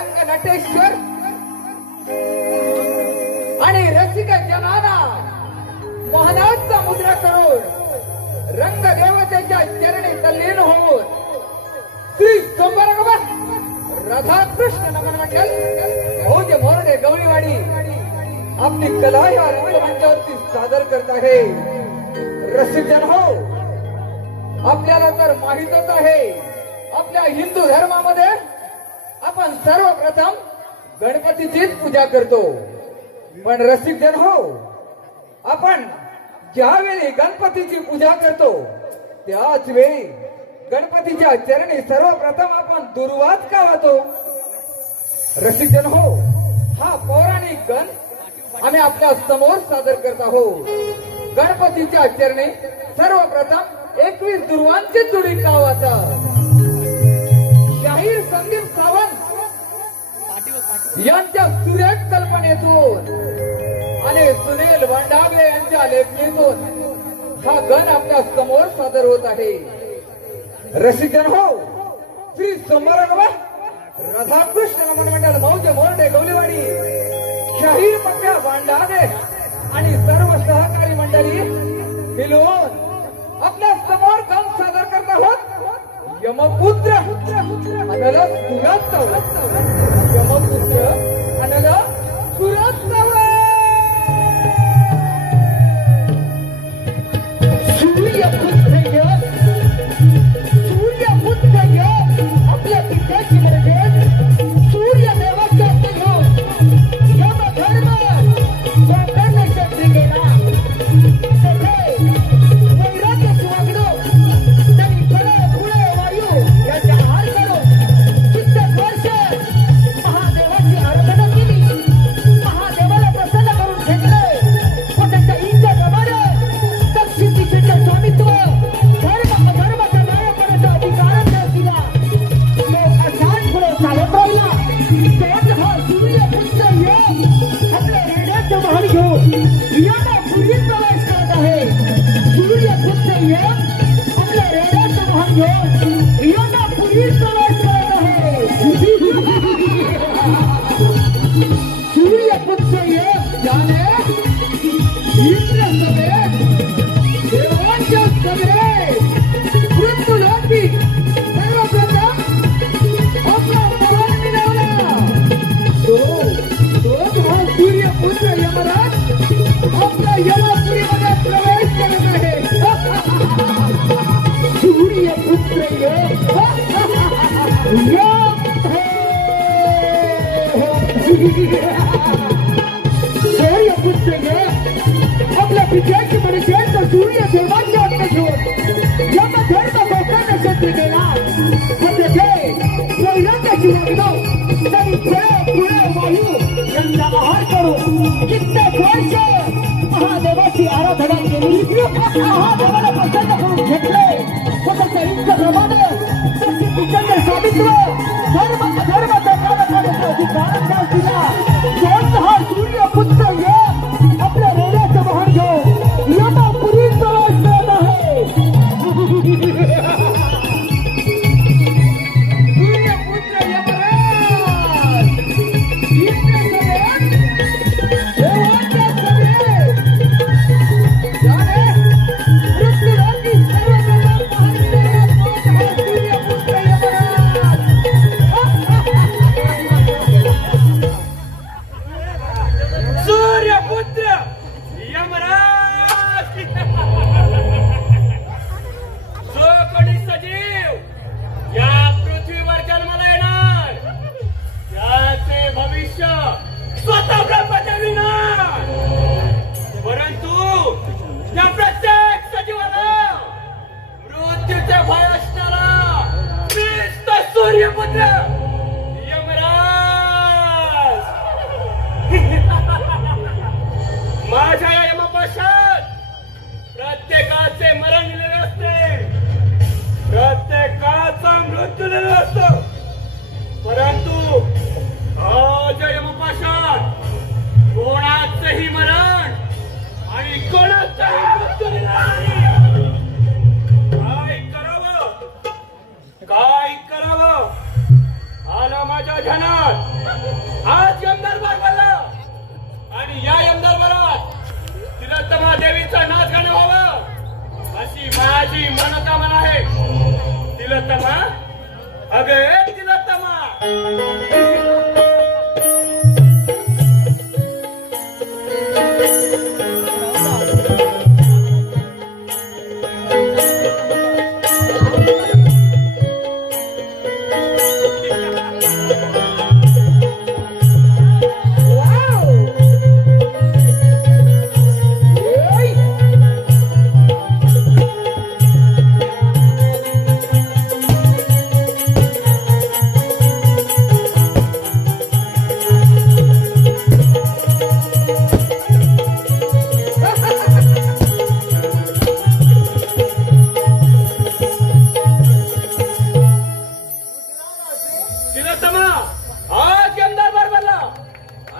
रंग नटेश्वर आणि रसिक जनाना मोहनाचा मुद्रा करून रंग देवतेच्या चरणी तल्लीन होऊन श्री सोमवार राधाकृष्ण नमन मंडल मौजे मोरडे गवळीवाडी आपली कला या रंगमंचावरती सादर करत आहे. रसिक जन हो, आपल्याला तर माहितच आहे आपल्या हिंदू धर्मामध्ये आपण सर्वप्रथम गणपतीचीच पूजा करतो. पण रसिक जन हो, आपण ज्यावेळी गणपतीची पूजा करतो त्याच वेळी गणपतीच्या चरणी सर्वप्रथम आपण दुर्वाद का वाहतो. रसिक जन हो, हा पौराणिक गण आम्ही आपल्या समोर सादर करत आहोत. गणपतीच्या चरणी सर्वप्रथम 21 दुर्वांची जोडी का वाहतात. शाहीर संदीप सावंत यांच्या सुरेख कल्पनेतून आणि सुनील वंडागळे यांच्या लेखणीतून हा गण आपल्या समोर सादर होत आहे. रसिक जन हो, श्री सोमवार राधाकृष्ण नमन मंडळ मौजे मोरडे गवळीवाडी शाहीर पक्या वांडागे आणि सर्व सहकारी मंडळी मिळून आपल्या समोर गण सादर करत आहोत. यमपुत्र अनल सुरस्तव, यमपुत्र अनल सुरस्तव. सूर्यपुत्र आपल्या पित्याची म्हणजे सूर्यदेवाच्या यमधर्म स्वागताने शक्ती गेला. वैराग्य स्वागतो तरी फळे फुळे वायू याच्या आहार करून कित्येक वर्ष महादेवाची आराधना केली. महादेवाला प्रसन्न करून घेतले व त्याच्या इंद्रप्रमाणे दक्षिण दिशेचे स्वामित्व धर्म अधर्माचा न्याय करण्याचा अधिकार दिला. लोक अशाच पुढे चालत राहिला. तेव्हा हा सूर्यपुत्र आपल्या रेड्याचं वाहन घेऊन यमापुरीत प्रवेश करत आहे. सूर्यपुत्र आपल्या रेड्याचं वाहन घेऊन यमापुरीत प्रवेश करत आहे. सूर्यपुत्र ज्याने इंद्र समेत देवांच्या समेत मृत्यूलोकी सर्वप्रथम आपला प्राण मिळवला. तो हा सूर्यपुत्र यमराज आपल्या यमापुरीमध्ये प्रवेश करत आहे. सूर्यपुत्र सूर्यपुत्र आपल्या पित्याची परिचय सूर्य देवाच्या अंत घेऊन यमधर्म लोकांना शक्ती गेला. म्हणजे ते वैराग्याची लग्न तरी पुढे वायू यांचा आहार करून कित्येक वर्ष महादेवाची आराधना केली. महादेवाला प्रसन्न करून घेतले व त्याच्या इंद्रप्रमाणे दक्षिण स्वामित्व धर्म अधर्माचा न्याय करण्याचा अधिकार दिला. तोच हा सूर्यपुत्र आपल्या रेड्याचं वाहन घेऊन यमापुरीत प्रवेश करत आहे. सूर्यपुत्र यमराज इंद्र समेत देवांच्या समेत ज्याने मृत्यूलोकी सर्वप्रथम सूर्यपुत्र यमराज आज यमदरबार भरला आणि या यमदरबारात तिलोत्तमा देवीचा नाच गाणं व्हावं अशी माझी मनोकामना आहे. तिलोत्तमा, अगं तिलोत्तमा. तिलोत्तमा, आज यमदरबार भरला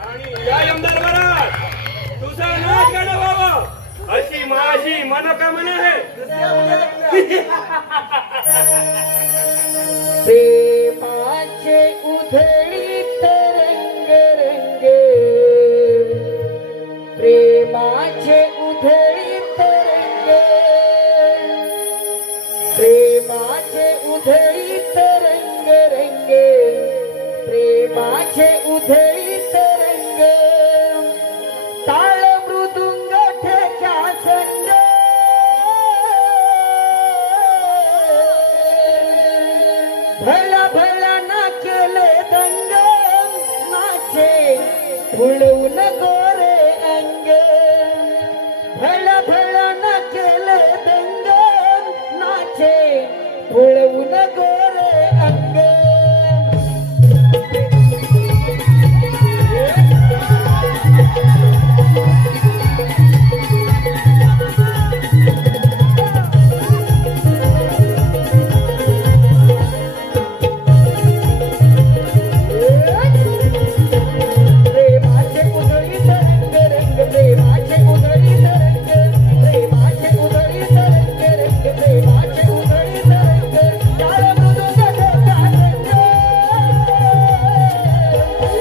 आणि या यमदरबारात तुझं नाच गाणं व्हावं अशी माझी मनोकामना आहे. प्रेमाचे उधळीत रंग रंगे, प्रेमाचे उधळीत रंगे, प्रेमाचे उधळीत रंग रंगे, प्रेमाचे उधळीत रंग, ताळ मृदुंग ठेक्या संग, भला भला ना केले दंग, नाचे फुलवून गोरे अंग, भला भला ना केले दंग, नाचे फुलवून गोरे अंग. प्रेमाचे उधळीत रंग रंग, प्रेमाचे उधळीत रंग, प्रेमाचे उधळीत रंग रंग, प्रेमाचे उधळीत रंग, ताळ मृदुंग ठेक्या संग, भला भला ना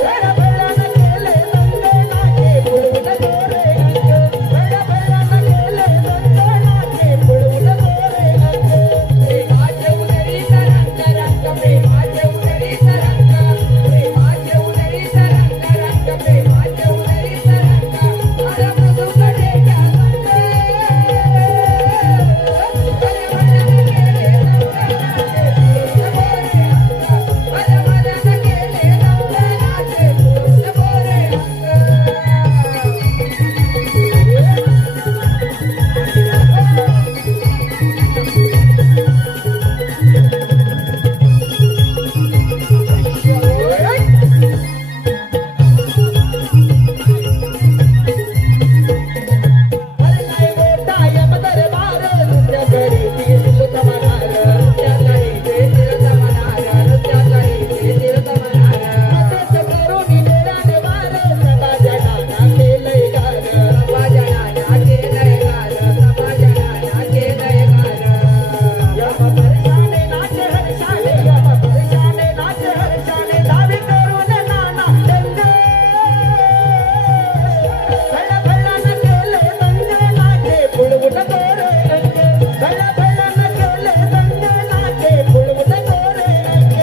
केले दंग, नाचे फुलवून गोरे अंग, भला भला ना केले दंग, नाचे फुलवून गोरे अंग. प्रेमाचे उधळीत रंग रंग, प्रेमाचे उधळीत रंग, प्रेमाचे उधळीत रंग रंग, प्रेमाचे उधळीत रंग, ताळ मृदुंग ठेक्या संग, भला भला ना केले दंग, नाचे फुलवून गोरे अंग, भला भला ना केले दंग, नाचे फुलवून गोरे अंग. हरलाय मोठा यमदरबार, नृत्य करीत तिलोत्तमनार, नृत्य करीत तिलोत्तमनार, नृत्य करीत तिलोत्तमनार. हातेच करून नेराने वार, सभा जनाना केलंय गार, सभा जनाना केलंय गार, सभा जनाना केलंय गार. यम परशाने नाचे हर्षाने, यम परशाने नाचे हर्षाने, दावी करून नाना दंग, भला भला ना केले दंग, नाचे फुलवून गोरे अंग, भला भला ना केले दंग, नाचे फुलवून गोरे अंग.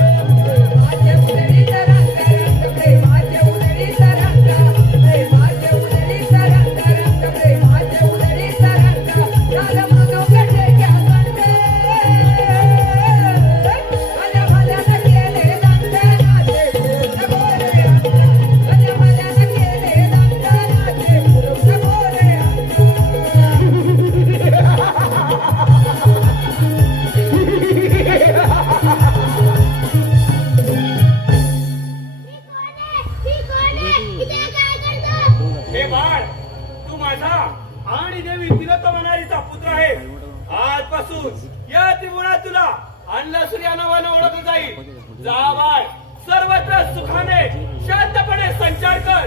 प्रेमाचे उधळीत रंग रंग, प्रेमाचे उधळीत रंग, प्रेमाचे उधळीत रंग रंग, प्रेमाचे उधळीत रंग, ताळ मृदुंग ठेक्या संग, भला भला ना केले दंग, नाचे फुलवून गोरे अंग, भला भला ना केले दंग, नाचे फुलवून गोरे अंग. हे बाळ, तू माझा आणि देवी तिलोत्तमनारीचा पुत्र आहे. आजपासून या त्रिभुवनात तुला अन्नसूर या नावानं ओळखलं जाईल. जा बाळ, सर्वत्र सुखाने शांतपणे संचार कर.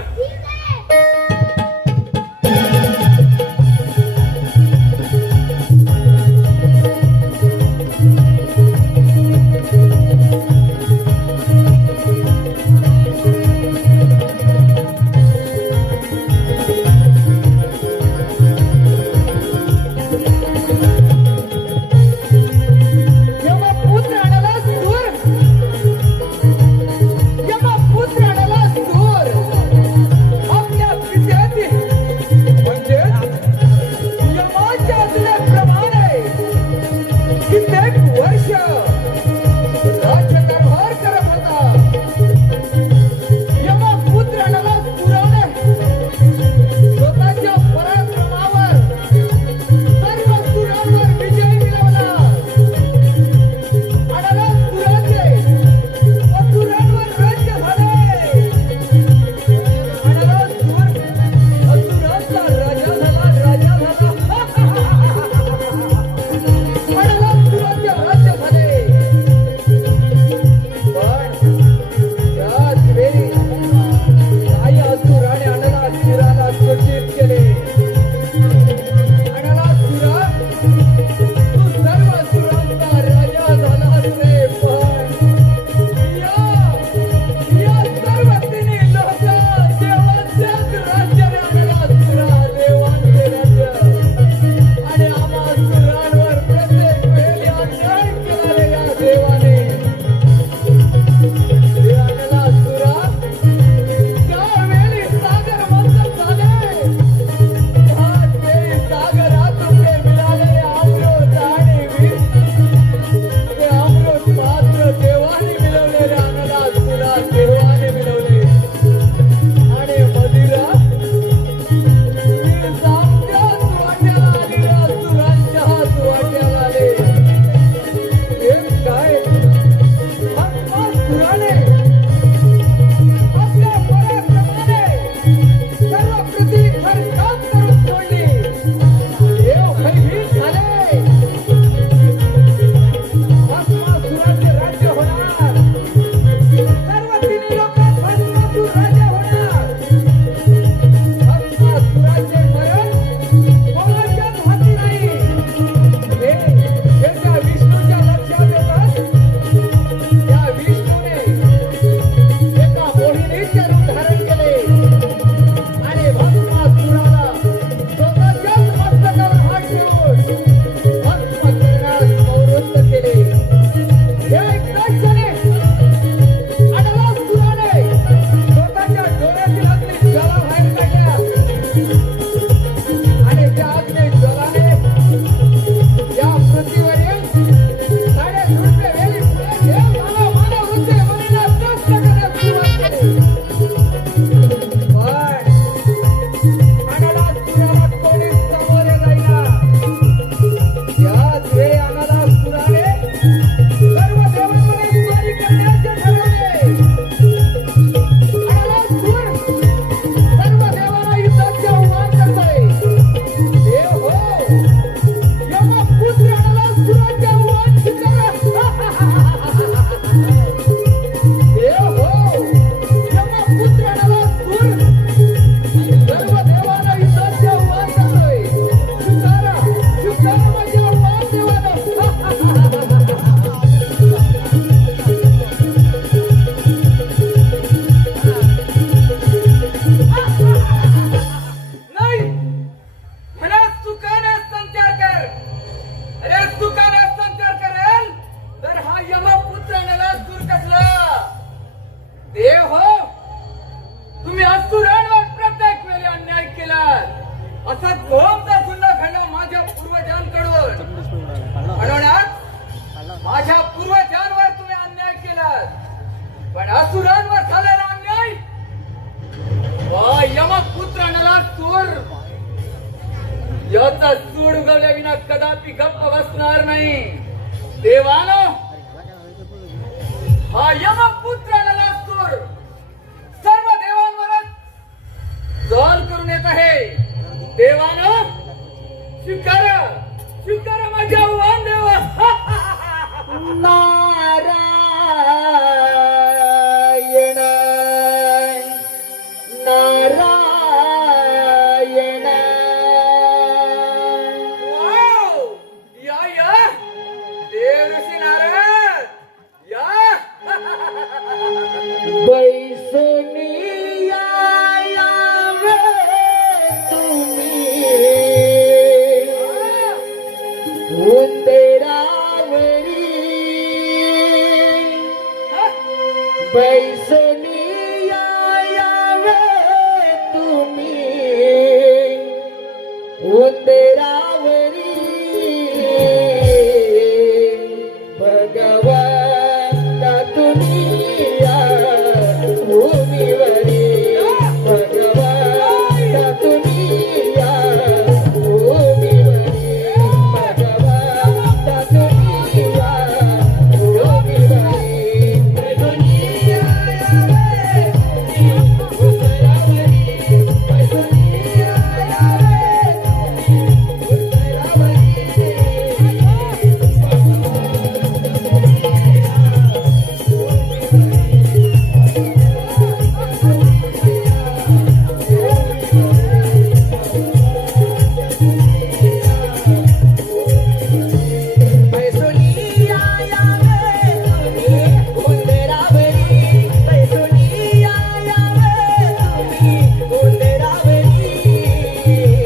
गप्प बसणार नाही. देवानो, हा यमपुत्र नलासूर सर्व देवांवरच जॉल करून येत आहे. देवानो, स्वीकार माझे आव्हान देवा. नारायण नारायण. वाव! या देव ऋषी नारद या. बैसनी यावे तुम्ही उंदरावरी. बैसनी यावे तुम्ही उंदरावरी. भगवंता तुम्ही या भूमीवरी. भगवंता तुम्ही या भूमीवरी. भगवंता तुम्ही या भूमीवरी. दुनिया यावे तुम्ही उंदरावरी. दुनिया यावे तुम्ही उंदरावरी.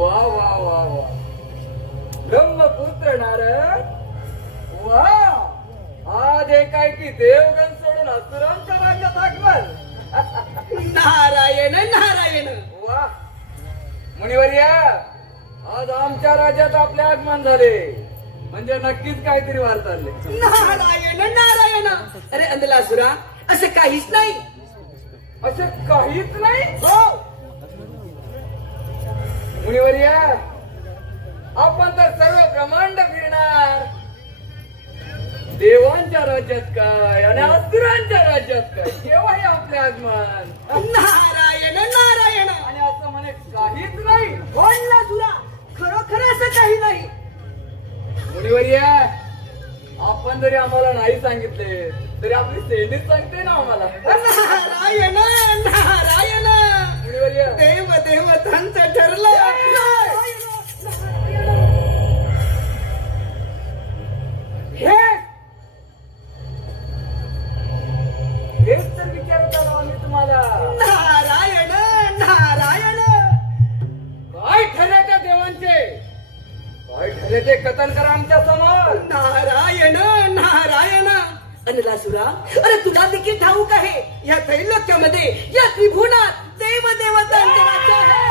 वा वा वा वा ब्रह्मपुत्र नारद वा आज एकाएकी देवगण सोडून असुरांच्या राज्यात आगमन नारायण नारायण. वा मुनिवर्य आज आमच्या राज्यात आपले आगमन झाले म्हणजे नक्कीच काहीतरी वार चालले. नारायण नारायण. अरे अंधलासुरा असं काहीच नाही. असे काहीच नाही. हो मुनिवर्य आपण तर सर्व ब्रह्मांड फिरणार. देवांच्या राज्यात काय आणि असुरांच्या राज्यात काय केव्हाही आपले आगमन. नारायण नारायण. आणि असं म्हणे काहीच नाही. बोलला तुला खरोखर असं काही नाही. मुनिवर्य आपण जरी आम्हाला नाही सांगितले तरी आपली सैनिक सांगते ना आम्हाला. नारायण नारायण. मुनिवर्य देव देवतांचं ठरलं. हेच तर विचारत आलो आम्ही तुम्हाला. नारायण नारायण. काय ठरले त्या देवांचे? काय ठरले ते कथन करा आमच्या समोर. नारायण नारायण. अनलासुरा, अरे तुला देखील ठाऊक आहे या त्रैलोक्यामध्ये या त्रिभुवनात देव देवतांचे राज्य आहे.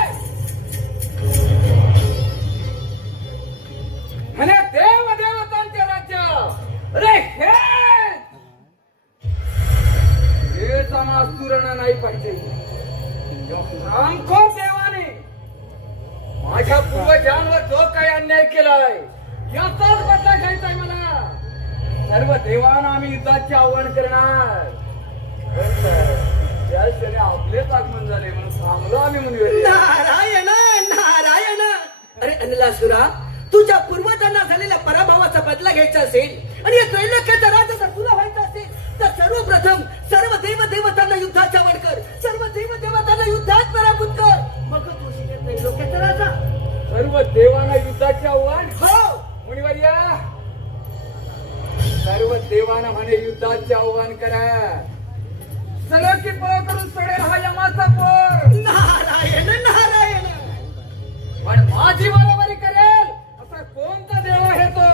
म्हणे देव देवतांचे राज्य. अरे हेच आम्हा सुरणा नाही पाहिजे. रामखोर देवाने माझ्या पूर्वजांवर जो काही अन्याय केलाय याचाच बदला घ्यायचा आहे मला. सर्व देवांना आम्ही युद्धाचे आव्हान करणार. त्या क्षणी आपलेच आगमन झाले म्हणून थांबलो आम्ही मुनिवर्य. नारायण नारायण. अरे अनलासुरा, तुझ्या पूर्वजांना झालेल्या पराभवाचा बदला घ्यायचा असेल आणि या त्रैलोक्याचा राजा जर तुला व्हायचा असेल तर सर्वप्रथम सर्व देव देवतांना युद्धाच्या वर कर. सर्व देव देवतांना युद्धात पराभूत कर. मग तू शिकेल त्रैलोक्याचा राजा. सर्व देवांना युद्धाचे आव्हान. हो. मुनिवर्या, सर्व देवांना म्हणे युद्धाचे आव्हान करा. सलग की पळ करून सोडेल हा यमाचा पोर. नारायण नारायण. पण माझी बरोबरी करेल असा कोणता देव आहे तो?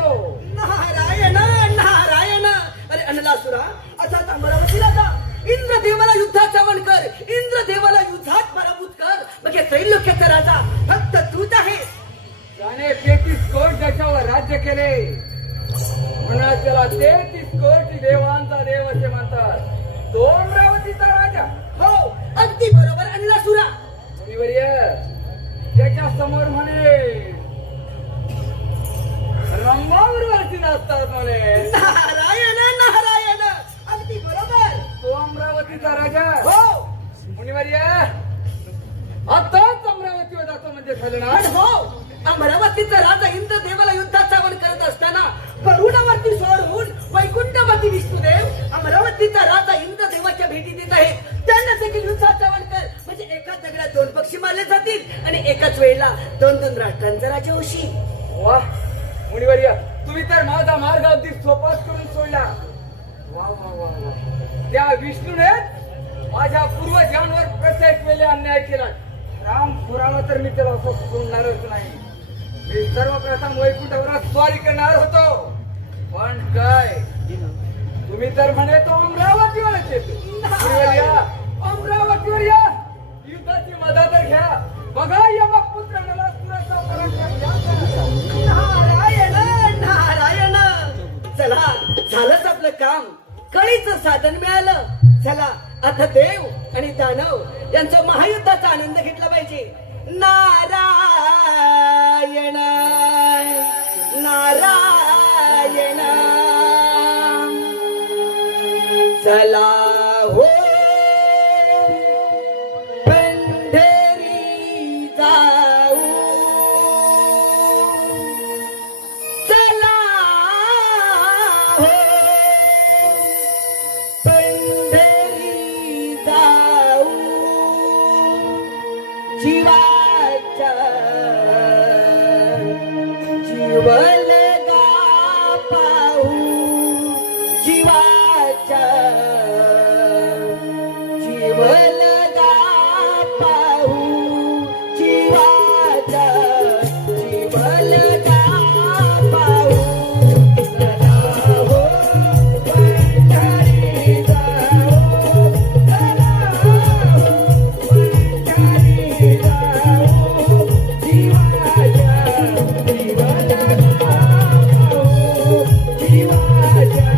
नारायण नारायण. अरे अनलासुरा, असा अमरावतीला जा. इंद्रदेवाला युद्धात आवाहन कर. इंद्रदेवाला युद्धात पराभूत कर. मग हे त्रैलोक्याचा राजा फक्त तूच आहे. त्याने 33 कोटी देशावर राज्य केले म्हणा त्याला 33 कोटी देवांचा देव असे म्हणतात. तो अमरावतीचा राजा. हो, अगदी बरोबर अनलासुरा. मुनिवर्य, त्याच्या समोर म्हणे रंगावरती नसतात म्हणे. नारायण नारायण. अगदी बरोबर. तो अमरावतीचा राजा. हो. मुनिवर्य, आताच अमरावतीवर जातो म्हणजे झालं ना. पण हो, अमरावतीचा राजा इंद्रदेवाला युद्धाचा आवाहन करत असताना करुणावरती स्वार होऊन वैकुंठवरती विष्णुदेव अमरावतीचा राजा इंद्रदेवाच्या भेटी देत आहे. त्यांना देखील युद्धाचा आवाहन कर. म्हणजे एका दगडात 2 पक्षी मारले जातील आणि एकाच वेळेला 2-2 राष्ट्रांचा राजा होशी. वा मुनिवर्य, तुम्ही तर माझा मार्ग अगदी सोपाच करून सोडला. वा वा वा वा. त्या विष्णूने माझ्या पूर्वजांवर प्रत्येक वेळेला अन्याय केला. राम पुरावा तर मी त्याला असं सोडणारच नाही. मी सर्वप्रथम वैकुंठावर स्वारी करणार होतो. पण काय तुम्ही तर म्हणे तो अमरावतीवरच येतो. मुनिवर्य, अमरावतीवर या. युद्धाची मदत तर घ्या. बघा यमक पुत्र नलासुराचा पराक्रम. नारायण नारायण. चला, झालंच आपलं काम. कळीचं साधन मिळालं. चला आता देव आणि दानव यांचा महायुद्धाचा आनंद घेतला पाहिजे. नारायण नारायण. चला हो पंढरी जाऊ. चला हो पंढरी जाऊ. जीवाच्या जीवलगा पाहू. जीवाच्या जीवलगा पाहू. जीवाच्या जीवलगा पाहू. चला हो पंढरी जाऊ. चला हो पंढरी जाऊ. जीवाच्या जीवलगा पाहू. जीवाच्या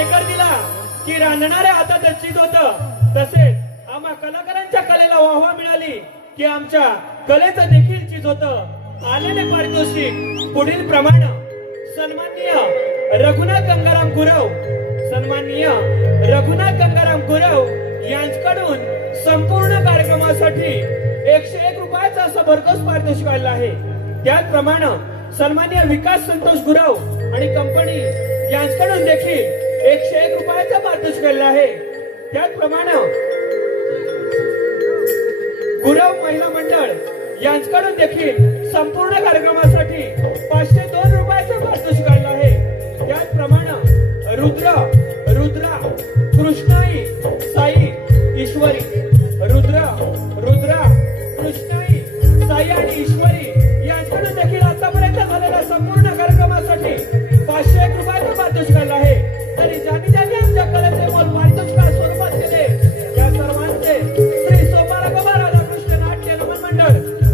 डेकर दिला की रांधणाऱ्या हातात चीज होतं, तसेच आम्हा कलाकारांच्या कलेला वाहवा मिळाली की आमच्या कलेचं देखील चीज होतं. आलेले पारितोषिक पुढील प्रमाणे सन्माननीय रघुनाथ गंगाराम गुरव यांच्याकडून संपूर्ण कार्यक्रमासाठी 101 रुपयाचं असं भरघोस पारितोषिक आलेलं आहे. त्याचप्रमाणे सन्माननीय विकास संतोष गुरव आणि कंपनी यांच्याकडून देखील 101 रुपयाचं पारितोषिक आलेलं आहे. त्याचप्रमाणे गुरव महिला मंडळ यांच्याकडून देखील संपूर्ण कार्यक्रमासाठी 502 रुपयाचं पारितोषिक आलेलं आहे. त्याचप्रमाणे रुद्रा कृष्णाई साई ईश्वरी रुद्रा कृष्णाई साई आणि ईश्वरी यांच्याकडून देखील आतापर्यंत झालेल्या संपूर्ण कार्यक्रमासाठी 501 रुपयाचं पारितोषिक आलेलं आहे. तरी ज्यांनी आमच्या कलेचे मोल पारितोषिका स्वरूपात केले त्या सर्वांचे श्री सोपारा राधाकृष्ण नाट्य रमण मंडळ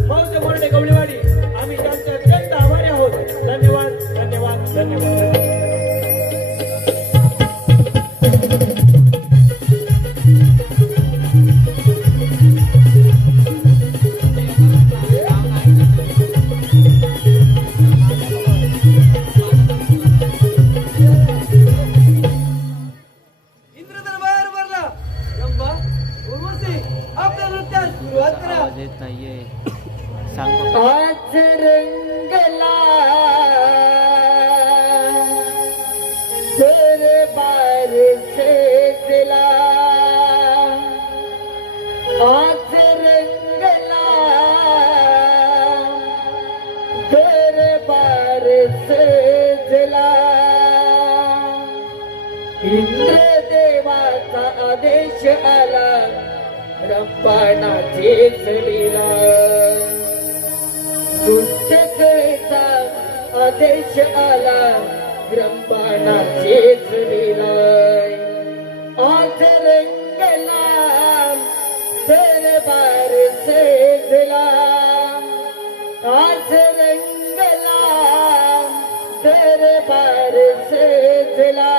मौजे मोर्डे गवळीवाडी आम्ही त्यांचे अत्यंत आभारी आहोत. धन्यवाद. इंद्र दरबार भरला. रंभा, उर्वशी, आपल्या नृत्यास सुरुवात करा. आवाज येत नाहीये. सांग पप्पा. आज रंगला दरबार सजला, आज रंगला दरबार सजला. इंद्रदेवाचा आदेश आला, रंपाणाचीच लीला. दुष्टतेचा आदेश आला, रंपाणाचीच लीला. आज रंगला दरबार सजला, आज रंगला दरबार सजला.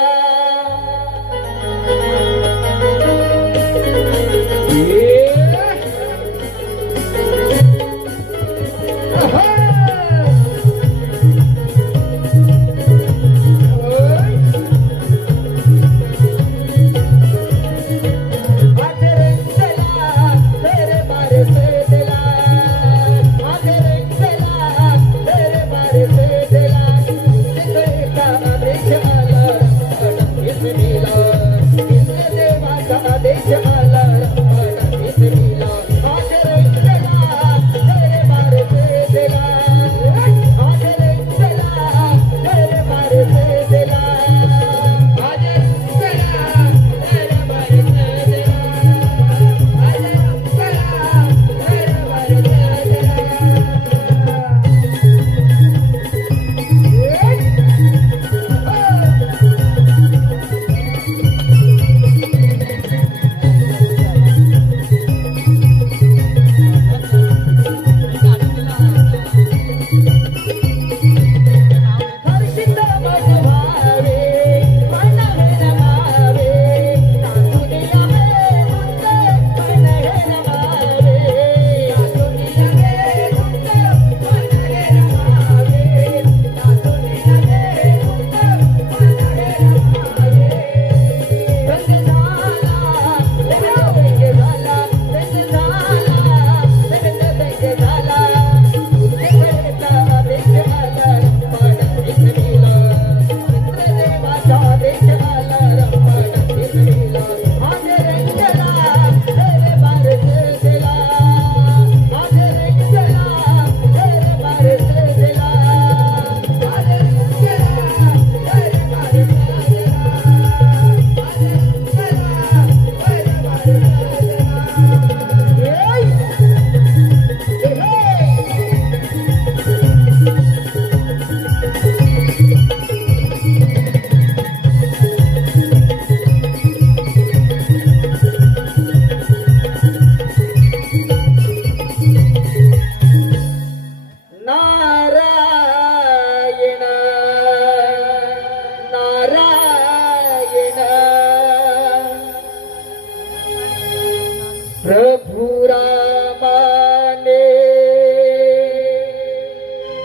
प्रभु रामाने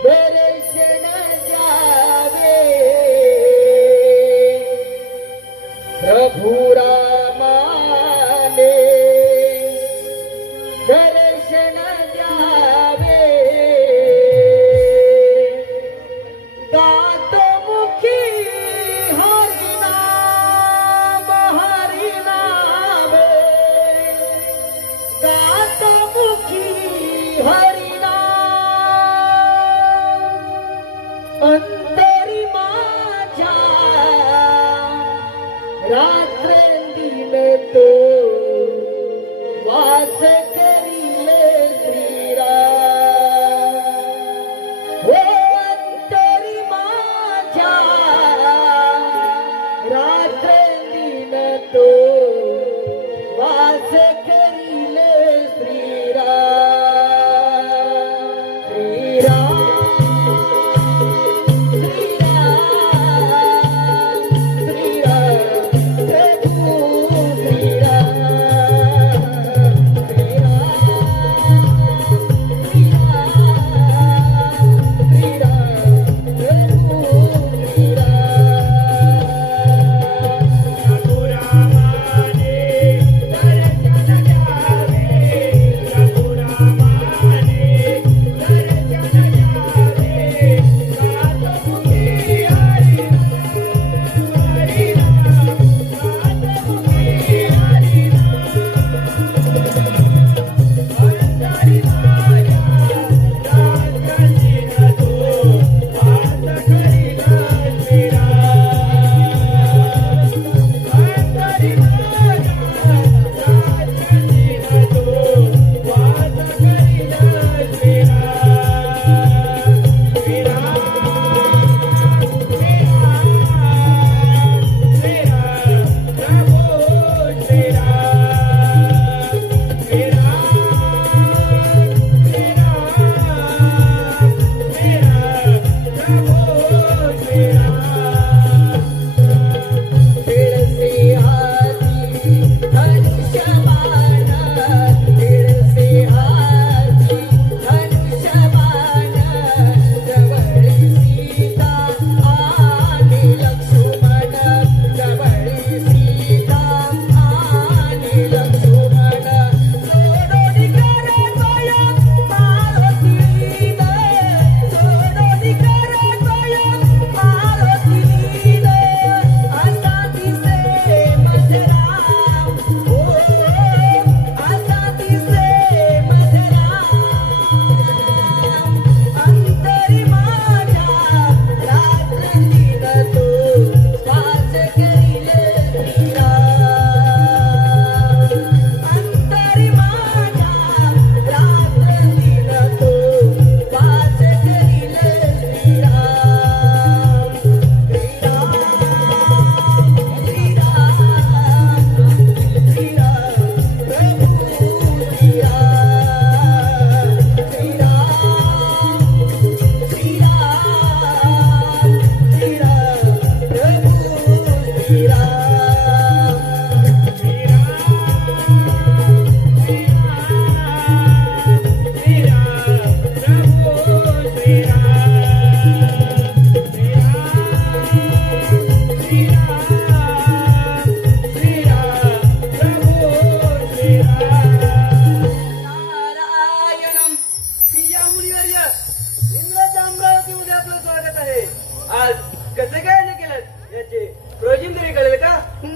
दर्शन द्यावे प्रभु रामाने दर्शन द्यावे गातो मुखी हरिनाम हरिनाम गातो मुखी हरिनाम अंतरी माझ्या रात्रंदिन तो वास करीले श्रीराम हो अंतरी माझ्या रात्रंदिन तो वास करीले श्रीराम श्रीराम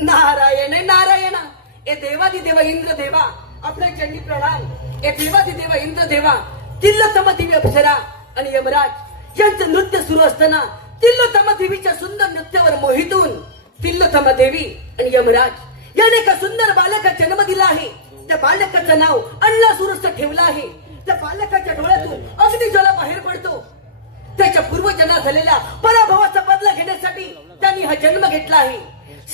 नारायण नारायण ए देवादिदेव इंद्र देवा आपल्या चंडी प्रणाम ए देवादिदेव इंद्र देवा तिल्लोत्तम दिव्य अप्सरा आणि यमराज यांचं नृत्य सुरू असताना तिल्लोत्तम देवीच्या सुंदर नृत्यावर मोहितून तिल्लोत्तम देवी आणि यमराज याने एका सुंदर बालका जन्म दिला आहे. त्या बालकाचं नाव अन्नासुरस ठेवलं आहे. त्या बालकाच्या डोळ्यातून अग्निज्वाला बाहेर पडतो. त्याच्या पूर्वजन्मात झालेल्या पराभवाचा बदला घेण्यासाठी त्यांनी हा जन्म घेतला आहे.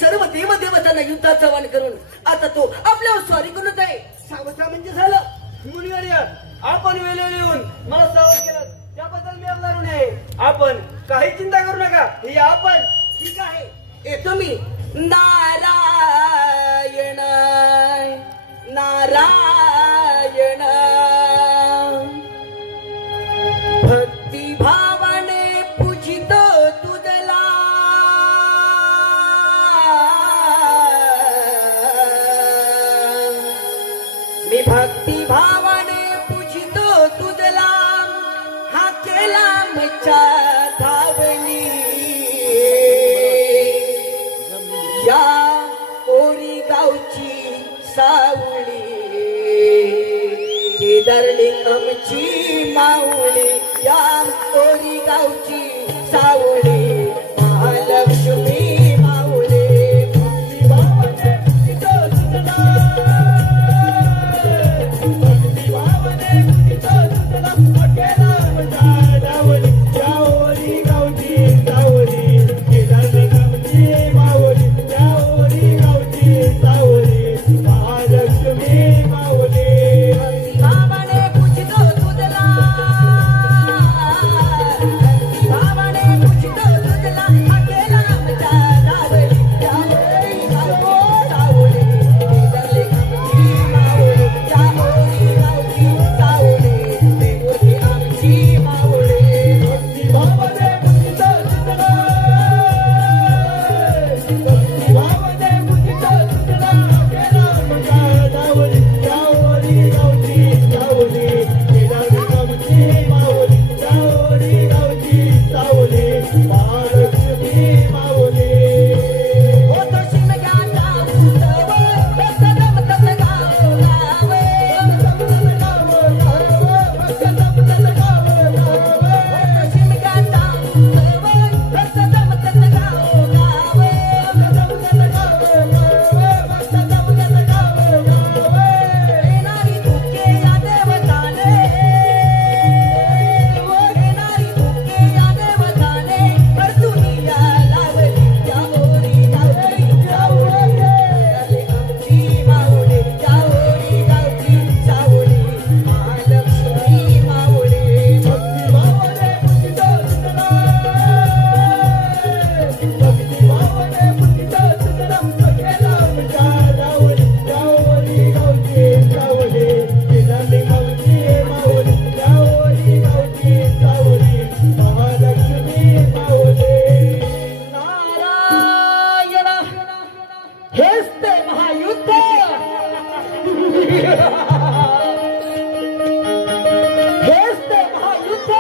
सर्व देवदेवतांना युद्धाचं आवाहन करून आता तो आपल्यावर स्वारी करत आहे. सावत्र म्हणजे झालं. मुनिवर्य, आपण वेळेवर येऊन मला सावध केलं त्याबद्दल मी आपला ऋणी आहे. आपण काही चिंता करू नका. हे आपण ठीक आहे. येतो मी. नारायण नारायण भक्ती भावाने पूजितो तुझला हा केला मच्छा धावली या कोरी गावची सावळी केदारलिंगमची माऊली या कोरी गावची सावळी महालक्ष्मी माऊली भक्ती भावाने पूजितो तुझला भक्ती भावाने पूजितो तुझला हा केला मच्छा धावली या कोरी गावची सावळी केदारलिंगमची माऊली या कोरी गावची सावळी महालक्ष्मी माऊली भक्ती भावाने पूजितो तुझला भक्ती भावाने पूजितो तुझला हा केला मच्छा धावली या कोरी गावची सावळी केदारलिंगमची माऊली या कोरी गावची सावळी देवती आमची माऊली भक्ती भावाने पूजितो तुझला भक्ती भावाने पूजितो तुझला हा केला मच्छा धावली या कोरी गावची सावळी केदारलिंगमची माऊली या कोरी गावची सावळी महालक्ष्मी माऊली होत शिमग्याचा उत्सव भक्तदम तस गाव गावे होत शिमग्याचा उत्सव भक्तदम तस गाव गावे येणारी दुःखे या देवताने येणारी दुःखे या देवताने परतुनिया लावली या होरी गावची सावळी आमची माऊली या होरी गावची सावळी महालक्ष्मी माऊली भक्ती भावाने पूजितो तुझला भक्ती भावाने पूजितो तुझला हा केला मच्छा धावली या होरी गावची सावळी केदारलिंगमची माऊली या होरी गावची सावळी महालक्ष्मी माऊली नारायण हेच ते महायुद्ध हेच ते महायुद्ध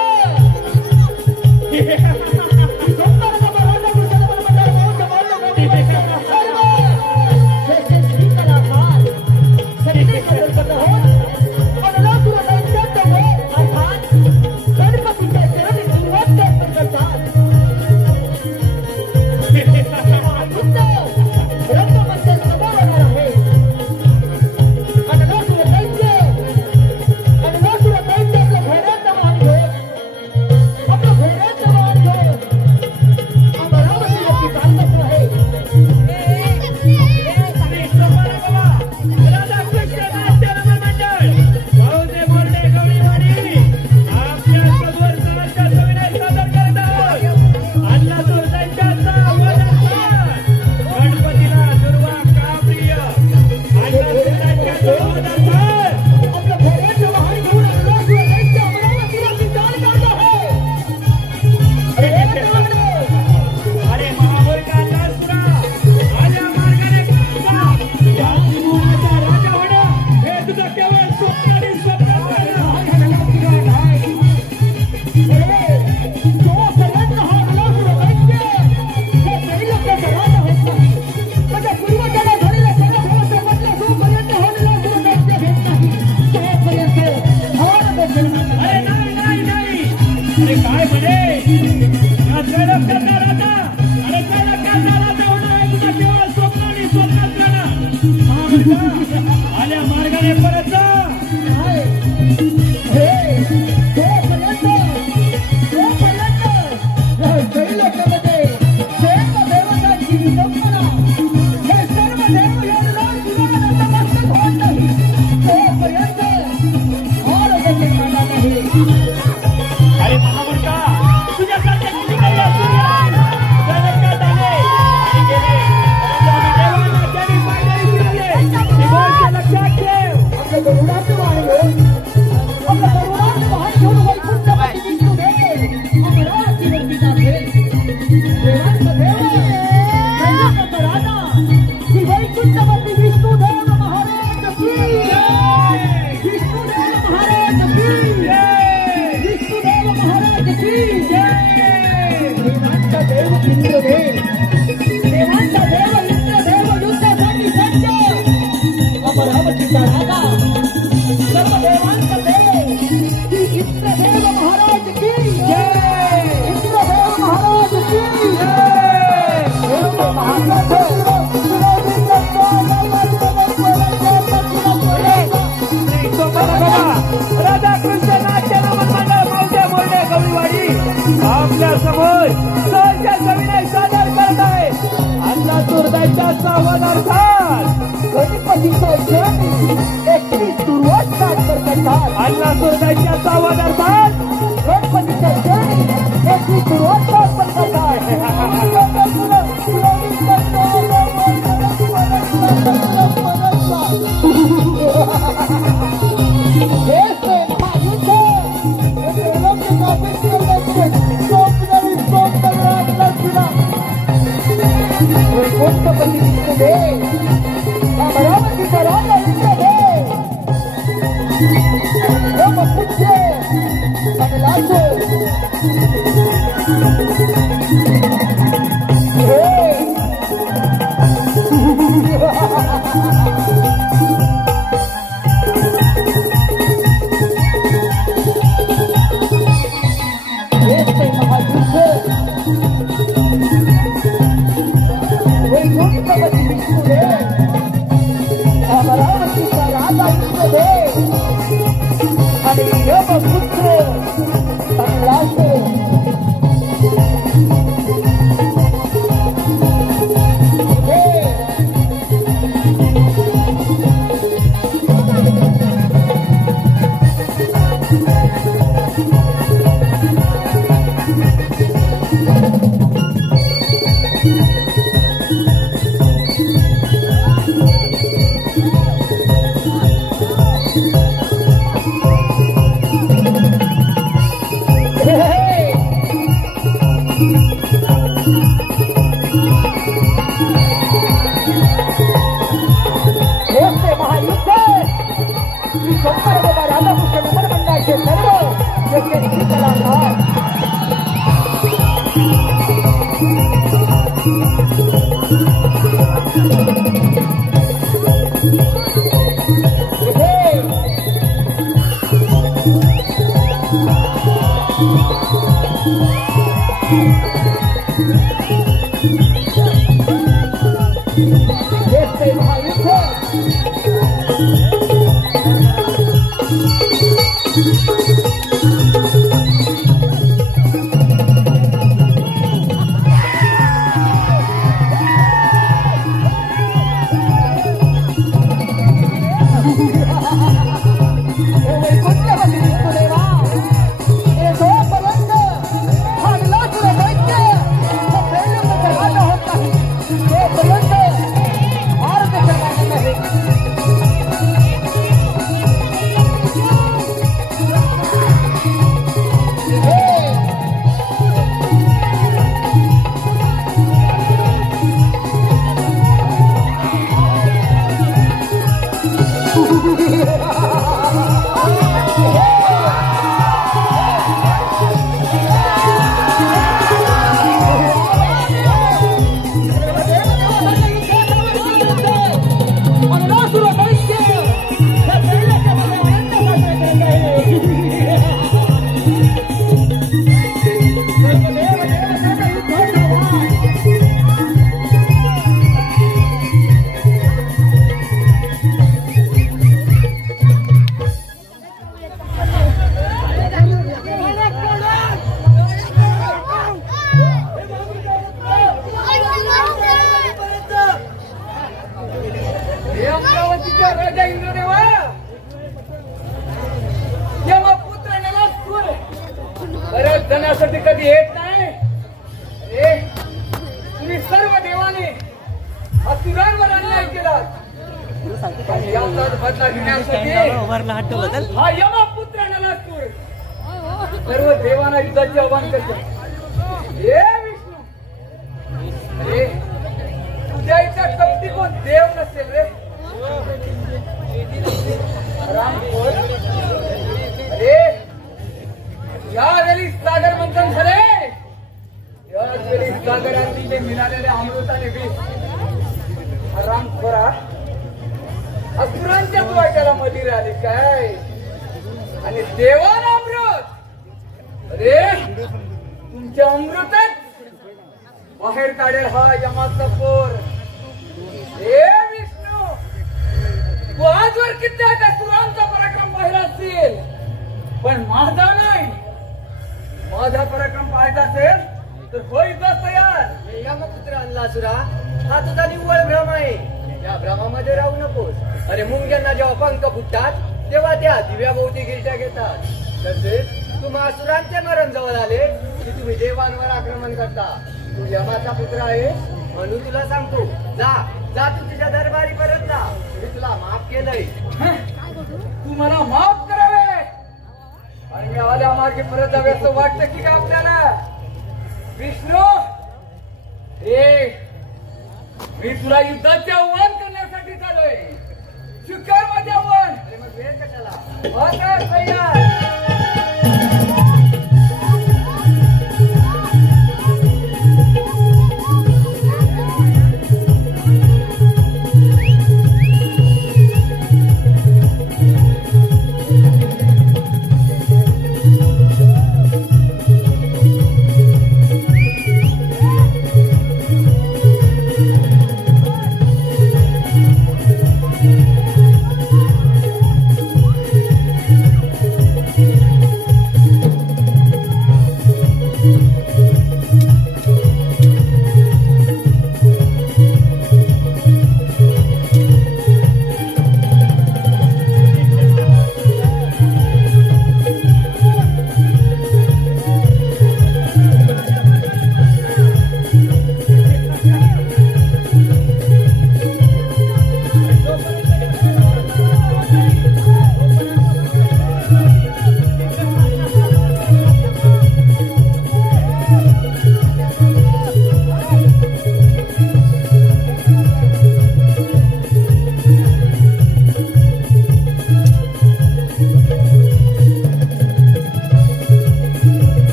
अरे महाबळका तासुरा आल्या मार्गाने या त्रिभुवनाचा राजा होणं हे तुझं केवळ स्वप्न आणि स्वप्नच अरे नाही अरे काय म्हणे करणार आता अरे करणार आता होणार आहे तुझं केवळ स्वप्न आणि स्वप्नच राहणार महाबळका आल्या मार्गाने परत जा अरे महाबळका तुझ्यासारख्या किती काही असुर आहेत. जगत आले आणि गेले परंतु आम्ही देवाला त्यांनी पायदळी फिरवले. ते अर्थात गणपतीचा जन्म 21 पूर्व 7 करतात. अन्नासूर दैत्याचा वध अर्थात गणपतीचा जन्म 21 पूर्व 7 गणपती दिसते अमरावतीचा राजा दिसते ब्रह्मपुत्र कमलासो वैकुंठपती विष्णुदे अमरावतीचा राजा विष्णुदे आणि यमपुत्र कमलासो राधाकृष्ण नमन मंडळाचे सर्व यशस्वी कलाकार महायुद्ध राजा इंद्रदेवा यमपुत्राला बऱ्याच जणांसाठी कधी येत नाही. अरे तुम्ही सर्व देवाने असुरांवर अन्याय केला. याचाच बदला घेण्यासाठी हा यमपुत्र नलासूर सर्व देवांना युद्धाचे आव्हान करतो. हे विष्णू, अरे तुझ्या इथं कपटी कोण देव नसेल रे. अरे यावेळी सागर मंथन झाले. यावेळी सागरातील मिळालेले अमृताने विष राम खोरा असुरांच्या वाट्याला मधी राहिली काय आणि देवाला अमृत. अरे तुमच्या अमृतच बाहेर काढेल हा यमाचा पोर. हे विष्णू, तू आजवर कित्येक असुरांचा पराक्रम पाहिला असेल पण माझा नाही. माझा पराक्रम पाहायचा असेल तर होईच तयार. यमपुत्र अन्नासुरा हा तुझा निव्वळ भ्रम आहे. आणि मुंग्यांना जेव्हा पंख फुटतात तेव्हा त्या दिव्याभोवती गिरट्या घेतात. तसेच तुम्हा असुरांचे मरण जवळ आले की तुम्ही देवांवर आक्रमण करता. तू यमाचा पुत्र आहेस म्हणून तुला सांगतो, जा जा तू तुझ्या दरबारी परत जा. मी तुला माफ केलंय. तू मला माफ करावे आणि मी आल्या मार्गे परत जावे असं वाटतं की का आपल्याला? विष्णू, मी तुला युद्धाचे आव्हान करण्यासाठी चाललोय. स्वीकार माझे आव्हान. अरे मग वेळ कशाला? तयार.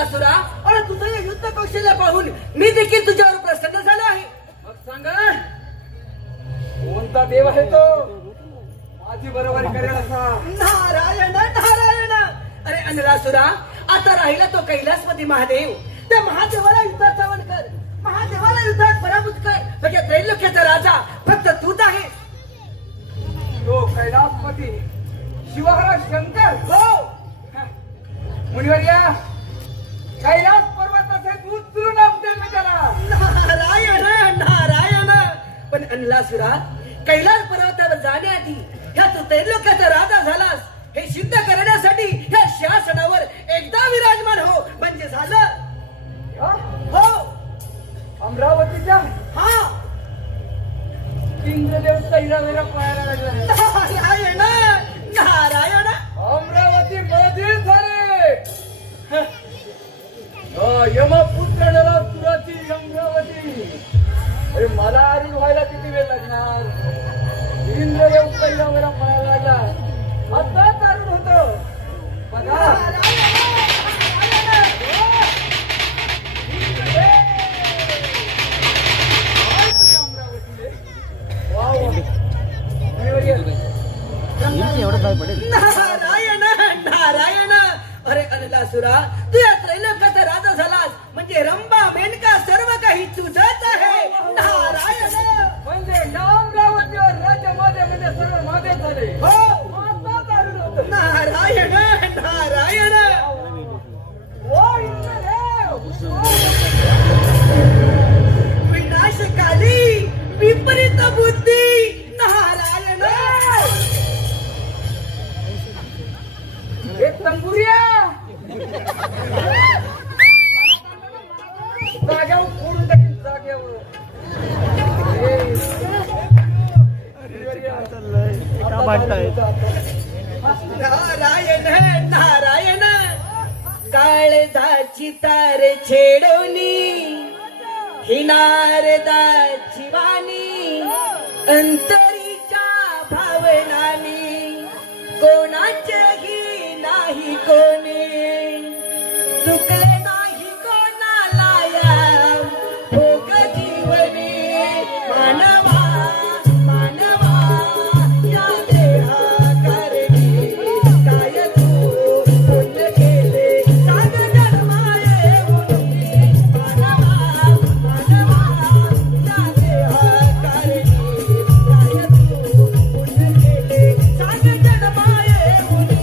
असुरा, आणि तुझं हे युद्ध कौशल्य पाहून मी देखील तुझ्यावर प्रसन्न झालो आहे. मग सांगा कोणता देव आहे तो माझी बरोबरी करेल असा? नारायण नारायण. अरे अनलासुरा, आता राहिला तो कैलासपती महादेव. त्या महादेवाला युद्धात चावण कर, महादेवाला युद्धात पराभूत कर. म्हणजे त्रैलोक्याचा राजा फक्त तूच आहे. तो कैलासपती शिवहर शंकर. हो मुनिवर्या, कैलास पर्वताचे उचलून आपटे मी त्याला. नारायण नारायण. पण अनलासुरा, कैलास पर्वतावर जाण्याआधी ह्या तू त्रैलोक्याचा राजा झालास हे सिद्ध करण्यासाठी ह्या शासनावर एकदा विराजमान हो, म्हणजे झालं. हो अमरावतीच्या हा इंद्रदेव कैलासला पाहायला लागला. नारायण नारायण. अमरावती मधील झाले यमपुत्र नरासुराची अमरावती. अरे मला आरूढ व्हायला किती वेळ लागणार? इंद्रदेव कैलासला पाहायला लागला. आता नरकासुरा, तू या त्रैलोक्याचा राजा झालास म्हणजे रंभा मेनका सर्व काही तुझंच आहे. नारायण म्हणजे नामरावतीवर राज्य माझ्यामध्ये सर्व माझे झाले. हो माझा कारण होतं. नारायण नारायण. ओ इंद्रदेव, विनाशकाली विपरीत बुद्धी. नारायण हे तंबुऱ्या जाग्यावर फोडून टाकीन जाग्यावर. नारायण नारायण. काळजाची तार छेडोनी ही नारदाची वाणी, अंतरीच्या भावनानी कोणाचेही नाही कोणी. चुकले नाही कोणाला या भोग जीवनी. मानवा मानवा या देहा करणी, काय तू पुण्य केले सांग जन्माये मुनी. मानवा मानवा या देहा करणी, काय तू पुण्य केले सांग जन्माये मुनी.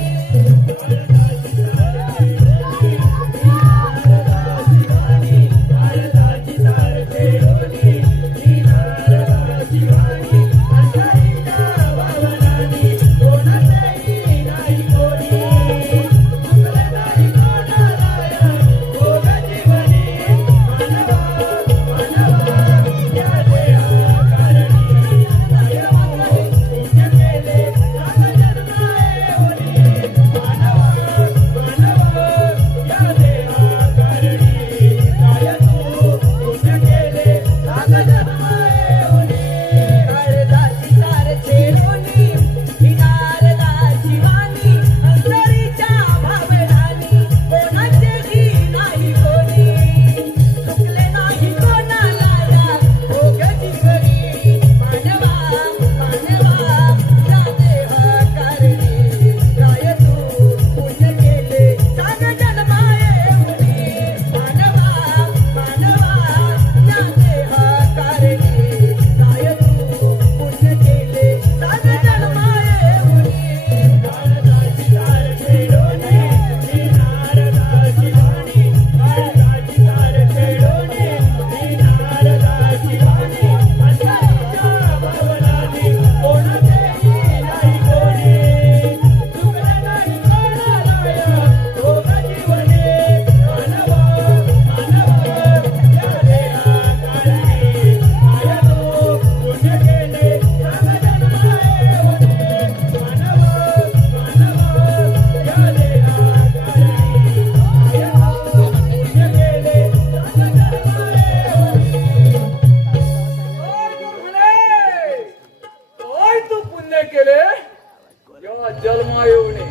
जन्मा येऊने.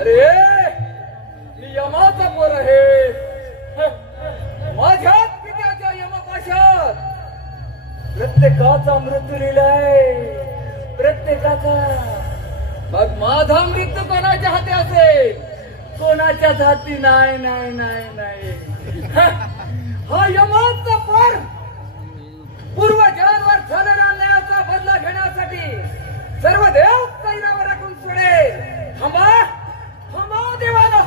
अरे मी यमाचा पोर आहे. माझ्यात पित्याच्या यमपाशात प्रत्येकाचा मृत्यू लिहिलाय. प्रत्येकाचा. मग माझा मृत्यू कोणाच्या हाती असेल? कोणाच्याच हाती नाही नाही नाही नाही. हा यमाचा पोर पूर्वजांवर झालेल्या अन्यायाचा बदला घेण्यासाठी सर्व देव तैनावर राखून सोडेल. थांबा थांबा देवाला.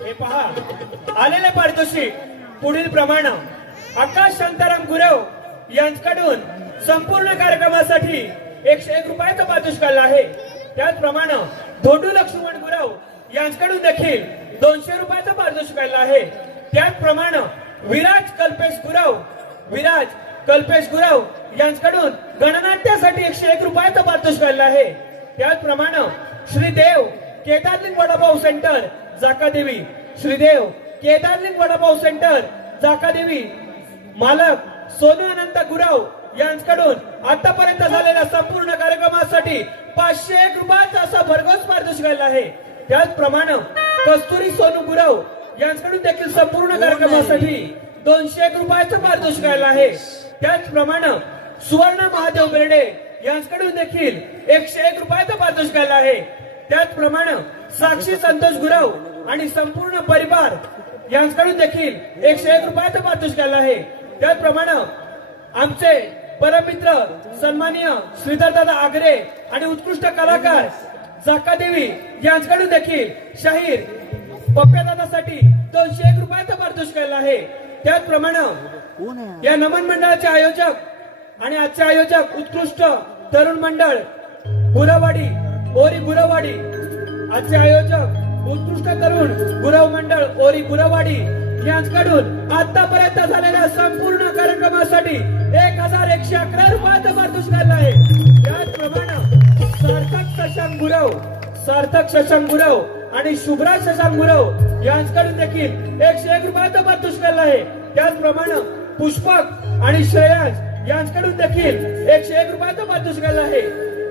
हे पहा आलेले पारितोषिक पुढील प्रमाणे आकाश शांताराम गुरव यांच्याकडून संपूर्ण कार्यक्रमासाठी 101 रुपयाचा पारितोषिक आला आहे. त्याचप्रमाणे धोंडू लक्ष्मण गुरव यांच्याकडून देखील 200 रुपयाचा पारितोषिक आला आहे. त्याचप्रमाणे विराज कल्पेश गुरव यांच्याकडून गणनाट्यासाठी 101 रुपयाचा पारितोषिक आला आहे. त्याचप्रमाणे श्रीदेव केदारलिंग वडापाव सेंटर जाकादेवी, श्रीदेव केदारलिंग वडापाव सेंटर जाकादेवी मालक सोनू अनंत गुरव यांच्याकडून आतापर्यंत झालेल्या संपूर्ण कार्यक्रमासाठी 501 रुपयाचा असा भरघोस पारितोषिक आला आहे. त्याचप्रमाणे कस्तुरी सोनू गुरव यांच्याकडून देखील संपूर्ण कार्यक्रमासाठी 201 रुपयाचं पारितोषिक आलं आहे. त्याचप्रमाणे सुवर्ण महादेव बेर्डे यांच्याकडून देखील 101 रुपयाचं पारितोषिक आलं आहे. त्याचप्रमाणे साक्षी संतोष गुरव आणि संपूर्ण परिवार यांच्याकडून देखील 101 रुपयाचं पारितोषिक आलं आहे. त्याचप्रमाणे आमचे परममित्र सन्माननीय श्रीधरदादा आगरे आणि उत्कृष्ट कलाकार जाकादेवी यांच्याकडून देखील शाहीर पप्प्यादादासाठी 201 रुपयाचं पारितोषिक आलं आहे. त्याचप्रमाणे या नमन मंडळाचे आयोजक आणि आजचे आयोजक उत्कृष्ट तरुण मंडळ गुरवाडी ओरी गुरवाडी, आजचे आयोजक उत्कृष्ट तरुण गुरव मंडळ ओरी गुरवाडी यांच्याकडून आतापर्यंत झालेल्या संपूर्ण कार्यक्रमासाठी 1111 रुपयाचं पारितोषिक आलं आहे. त्याचप्रमाणे सार्थक शशांक गुरव आणि शुभराज शशांक गुरव यांच्याकडून देखील 101 रुपयाचं पारितोषिक आलं आहे. त्याचप्रमाणे पुष्पक आणि श्रेयांश यांच्याकडून देखील 101 रुपयाचं पारितोषिक आलं आहे.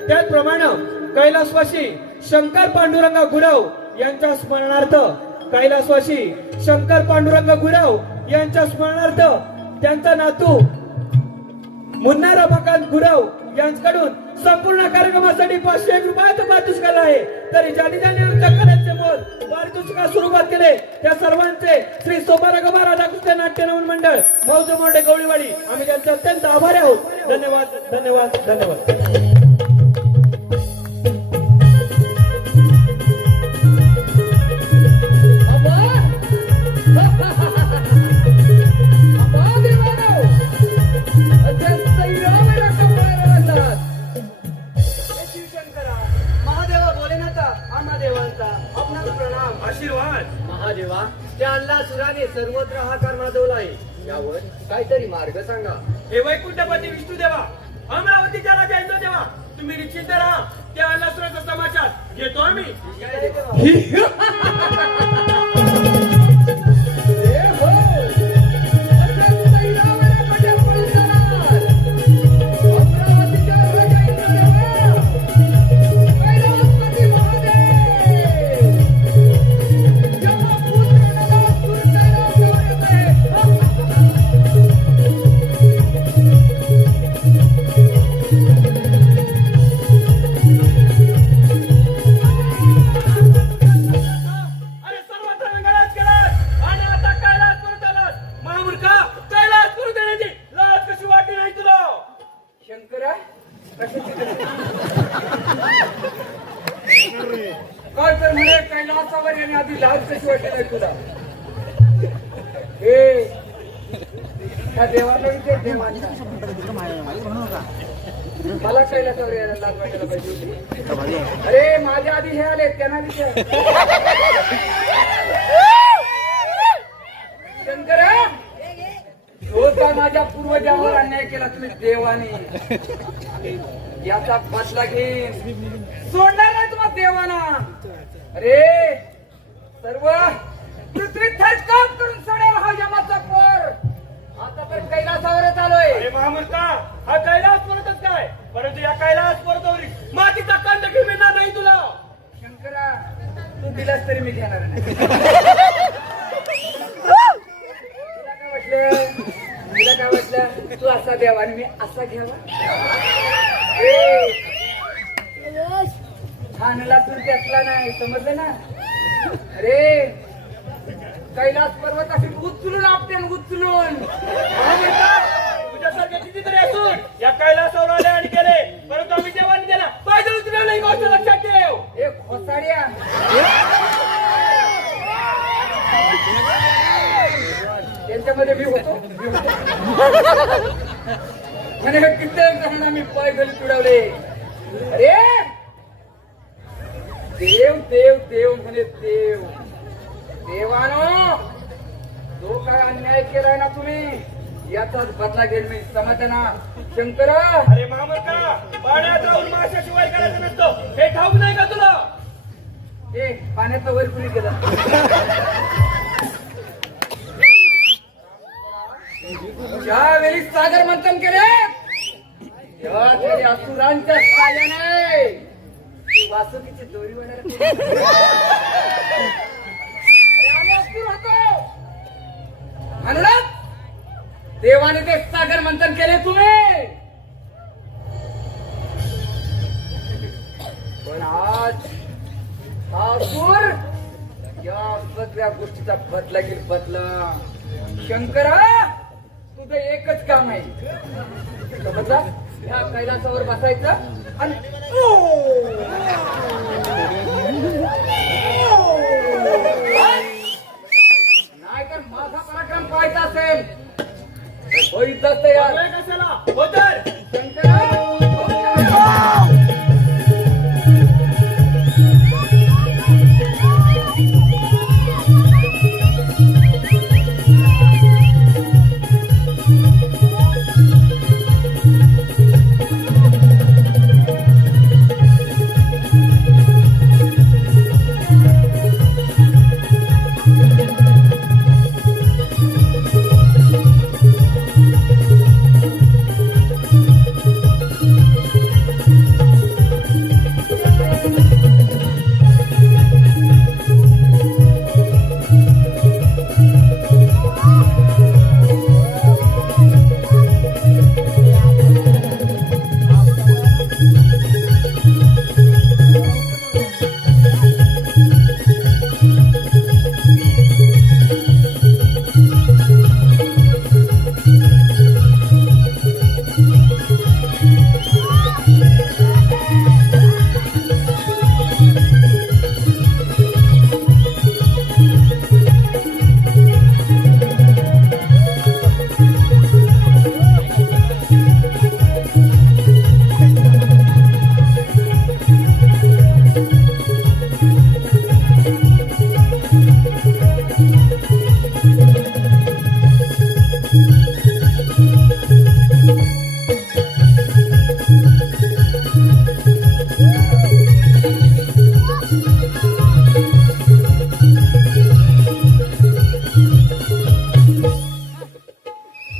त्याचप्रमाणे कैलासवासी शंकर पांडुरंग गुरव यांच्या स्मरणार्थ यांच्या स्मरणार्थ त्यांचा नातू मुन्ना रमाकांत गुरव यांच्याकडून संपूर्ण कार्यक्रमासाठी 501 रुपयाचं पारितोषिक आलं आहे. तरी ज्यांनी चक्करांचे मोल पारितोषिका सुरुवात केले त्या सर्वांचे श्री सोपारगमा राधाकृष्ण नाट्य नमन मंडळ मौजे मोठे गवळीवाडी आम्ही त्यांचे अत्यंत आभारी आहोत. धन्यवाद धन्यवाद धन्यवाद. महादेवा भोलेनाथा आम्हा देवांचा आपणास प्रणाम. आशीर्वाद. महादेवा त्या अन्नासुराने सर्वत्र हाकार माजवला आहे, यावर काहीतरी मार्ग सांगा. हे वैकुंठपती विष्णू देवा, अमरावतीच्या राजा येतो देवा, तुम्ही निश्चिंत राहा. त्या अन्नासुराचा समाचार घेतो आम्ही. काय तर म्हणे कैलासावर येण्याआधी लाज कशी वाटली नाही तुला? त्या देवाला विचार देवांना. मला कैलासावर यायला लाज वाटायला पाहिजे होती. अरे माझ्या आधी हे आले त्यांना विचार. शंकर तो काय माझ्या पूर्वजांवर अन्याय केला तुम्ही देवाने, याचा बदला घेईन. सोडणार नाही तुम्हाला देवाना. अरे सर्व पृथ्वी थरकाप करून सोडेल हा यमाचा पोर. आता पण कैलासावरच आलोय. अरे महामूर्खा, हा कैलास परतच काय, परंतु या कैलास परतवरी मातीचा कंद मिळणार नाही तुला. शंकरा तू दिलास तरी मी घेणार नाही. तुला काय वाटलं तू असा द्यावा आणि मी असा घ्यावा? खानला तू त्यातला नाही, समजलं ना? अरे कैलास पर्वत अशी उचलून आपटे उचलून. तुझ्यासारखे कितीतरी असून या कैलासावर आले आणि गेले, परंतु आम्ही देवानी दिला पाहिजे उचलला नाही. गोष्ट लक्षात ठेव. एक खोसाड्या त्यांच्यामध्ये मी होतो. म्हणे कित्येक जणांना मी पाय गली तुडवले. अरे देव देव देव म्हणे देव. देवानो जो काय अन्याय केलाय ना तुम्ही याचाच बदला घेईल मी, समजलं ना? शंकरा अरे महामूर्खा, पाण्यात राहून माशाशिवाय करायचं नसतं हे ठाऊक नाही का तुला? हे पाण्याचा वर कुणी गेला? ज्यावेळी सागर मंथन केले त्यावेळी असुरांच्या साह्याने वासुकीची दोरी बनायला. देवाने ते सागर मंथन केले तुम्ही, पण आज हा सूर या सगळ्या गोष्टीचा बदला घेईल बदला. शंकरा, तुझं एकच काम आहे, समजला? ह्या कैलासावर बसायचं आणि नाही तर माझा पराक्रम पाहायचा असेल बघितलं तयार. बघाय कशाला हो तर शंकरा,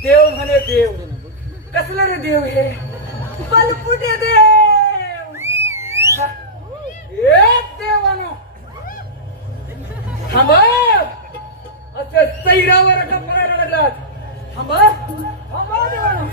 देव म्हणे देव, कसला रे देव हे? बलपुटे देव. एक देवानो थांबा, असं सैरावर का करायला लागलात? थांबा थांबा देवानो.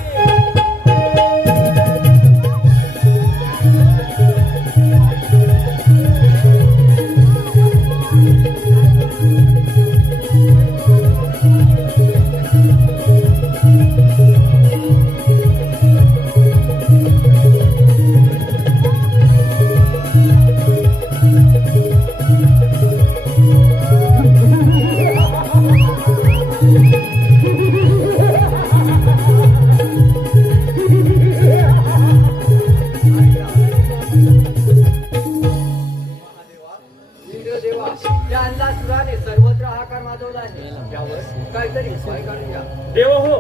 सर्वत्र हाकार माजवला आहे, यावर काहीतरी उपाय काढूया. देव हो,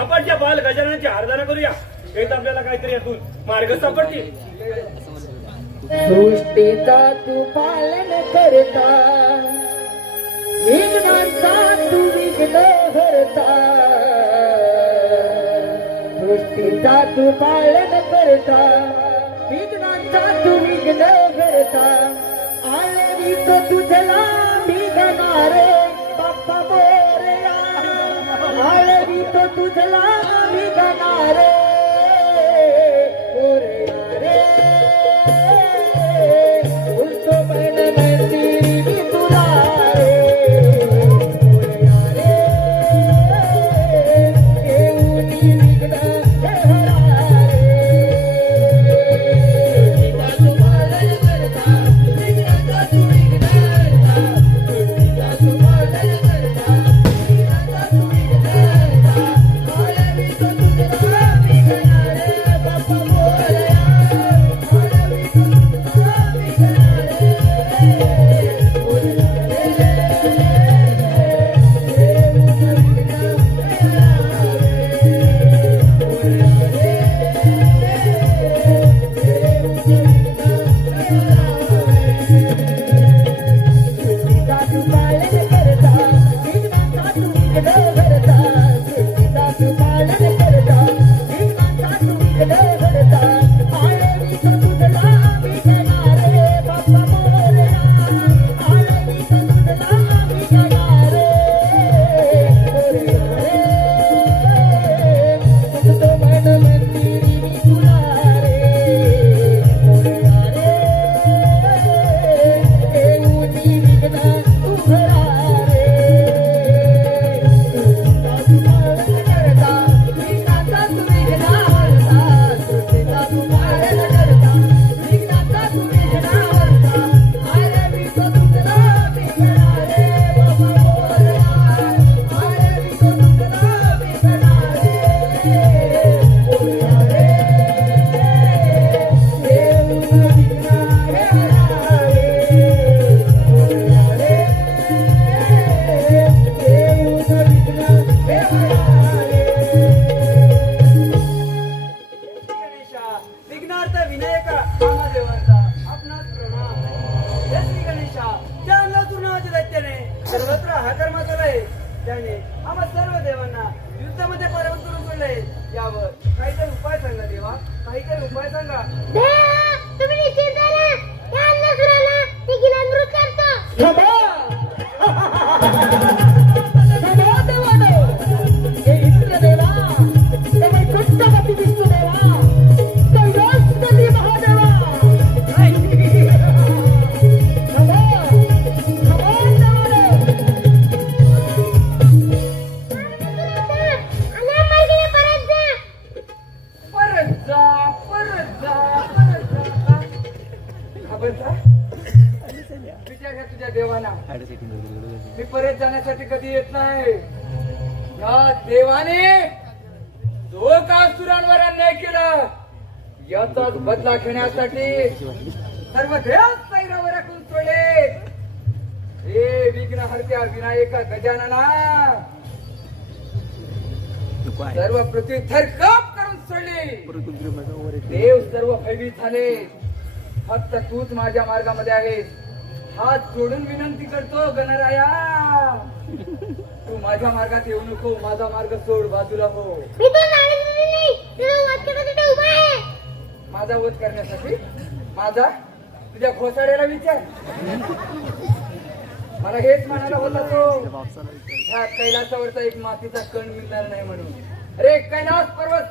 आपण त्या बाल गजाननाची आराधना करूया. हेच आपल्याला काहीतरी यातून मार्ग सापडतील. सृष्टीचा तू पालन करता, विघ्नांचा तू विघ्न हरता. सृष्टीचा तू पालन करता, विघ्नांचा तू विघ्न हरता. आळवी तो तुझला विघ्नारे बाप्पा मोरया, आळवी तो तुझला विघ्नारे मोरया रे. उलटो मन मंदिरी मी तुला रे मोरया रे. येऊनी विघ्न हरा रे. सृष्टीचा तू पालन करता, विघ्नांचा तू विघ्न हरता. सृष्टीचा तू पालन करता, विघ्नांचा तू विघ्न हरता. आळवी तो तुझला विघ्नारे बाप्पा मोरया, आळवी तो तुझला सर्वत्र हाकर मारला आहे. त्याने आम्हा सर्व देवांना युद्धामध्ये पराभूत करून सोडले. यावर काहीतरी उपाय सांगा देवा, काहीतरी उपाय सांगा. तुम्ही निश्चित झाला त्या अन्नसुराला ती गिलामृत करतो. सदा देवानो, हे इंद्रदेवा, हे वैकुंठपती विष्णुदेवा, कैलासपती महादेवा. तुझ्या देवाना मी परत जाण्यासाठी कधी येत नाही. या देवाने जो का असुरांवर अन्याय केला याचाच बदला घेण्यासाठी सर्व देव सैरावर राखून सोडले. हे विघ्नहर्त्या विनायका गजानना सर्व पृथ्वी थरकाप करून सोडली. देव सर्व भयभीत झाले. फक्त तूच माझ्या मार्गामध्ये आहेस. हात जोडून विनंती करतो गणराया, तू माझ्या मार्गात येऊ नको. माझा मार्ग सोड, बाजूला हो. मी तो नाराज नाही, तुला वध करण्यासाठी उभा आहे. माझा वध करण्यासाठी? माझा? तुझ्या घोसाड्याला विचार. मला हेच म्हणायला होता तो ह्या कैलासावरचा एक मातीचा कण मिळणार नाही म्हणून. अरे कैलास पर्वत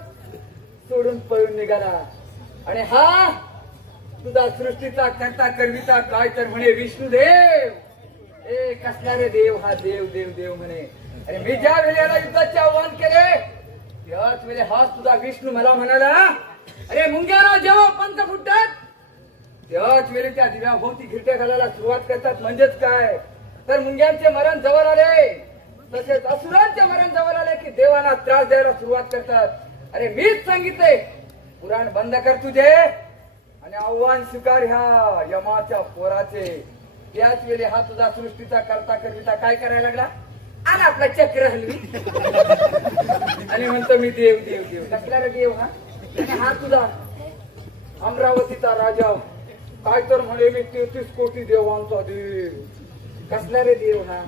सोडून पळून निघाला. आणि हा तुझा सृष्टीचा करता करविता काय तर म्हणे विष्णुदेव. ए कसला रे देव हा? देव देव देव म्हणे. आणि मी ज्या वेळेला युद्धाचे आव्हान केले त्याच वेळेला हा तुझा विष्णू मला म्हणाला, अरे मुंग्याला जेव्हा पंख फुटतात त्याच वेळी त्या दिव्याभोवती घिरट्या घालायला सुरुवात करतात. म्हणजेच काय तर मुंग्यांचे मरण जवळ आले तसेच असुरांचे मरण जवळ आले की देवांना त्रास द्यायला सुरुवात करतात. अरे मीच सांगितले पुराण बंद कर तुझे आणि आव्हान स्वीकार ह्या यमाच्या पोराचे. त्याच वेळी हा तुझा सृष्टीचा करता करविता काय करायला लागला? आणि आपला चक्र हलवी आणि म्हणतो मी देव देव देव. कसला रे देव हा? आणि हा तुझा अमरावतीचा राजा काय तर म्हणे मी 33 कोटी देवांचा देव. कसला रे देव हा?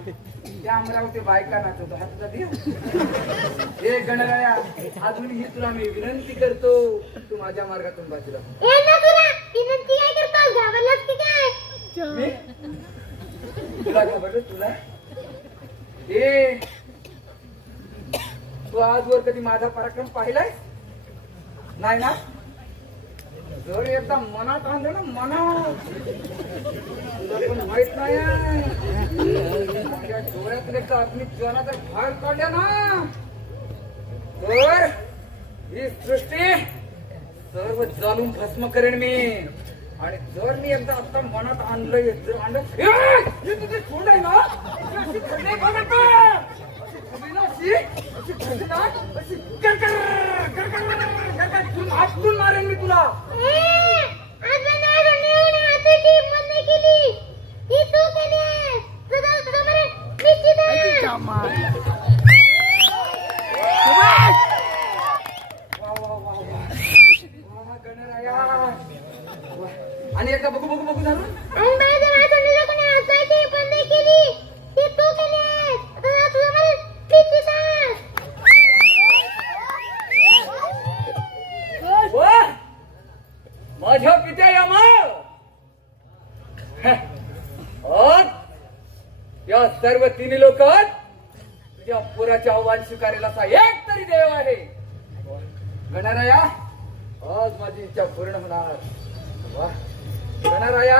त्या अमरावती बायका नाचवतो हा तुझा देव? हे गणराया अजूनही तुला मी विनंती करतो, तू माझ्या मार्गातून बाजूला. ए नसुरा, विनंती काय करतो? घाबरलास की काय? मी तुला खबर तुला ए तू आजवर कधी माझा पराक्रम पाहिलाय नाही ना? जर एकदा मनात आणलं ना मनात, तुला पण माहित नाही माझ्या डोळ्यातले चाचणी ज्वाला जर बाहेर काढल्या ना तर ही सृष्टी सर्व जाणून भस्म करेन मी. आणि जर मी एकदा आता मनात आणलं जर आणलं हे तुझे तोंड आहे ना अशी खडे बघत का? अशी खडी ना अशी खडी ना अशी गरगर गरगर गरगर तू हातून मारेन मी तुला. आज नाराज होऊन हाताची हिंमत नाही केली. ही तू केली. तुझा तुझा मरण निश्चित आहे. वा वा वा वा गणराया. आणि एकदा बघू बघू बघू झालं. आणि माझ्या वाचवलेलं कोणी हाताची हिंमत नाही केली. ही तू केली आहे. तुझा तुझा मरण निश्चित आहे. वा माझ्या पित्या यमा आज या सर्व तिन्ही लोक तुझ्या पोराचे आव्हान स्वीकारेल असा एक तरी देव आहे. गणराया आज माझी इच्छा पूर्ण होणार. वा गणराया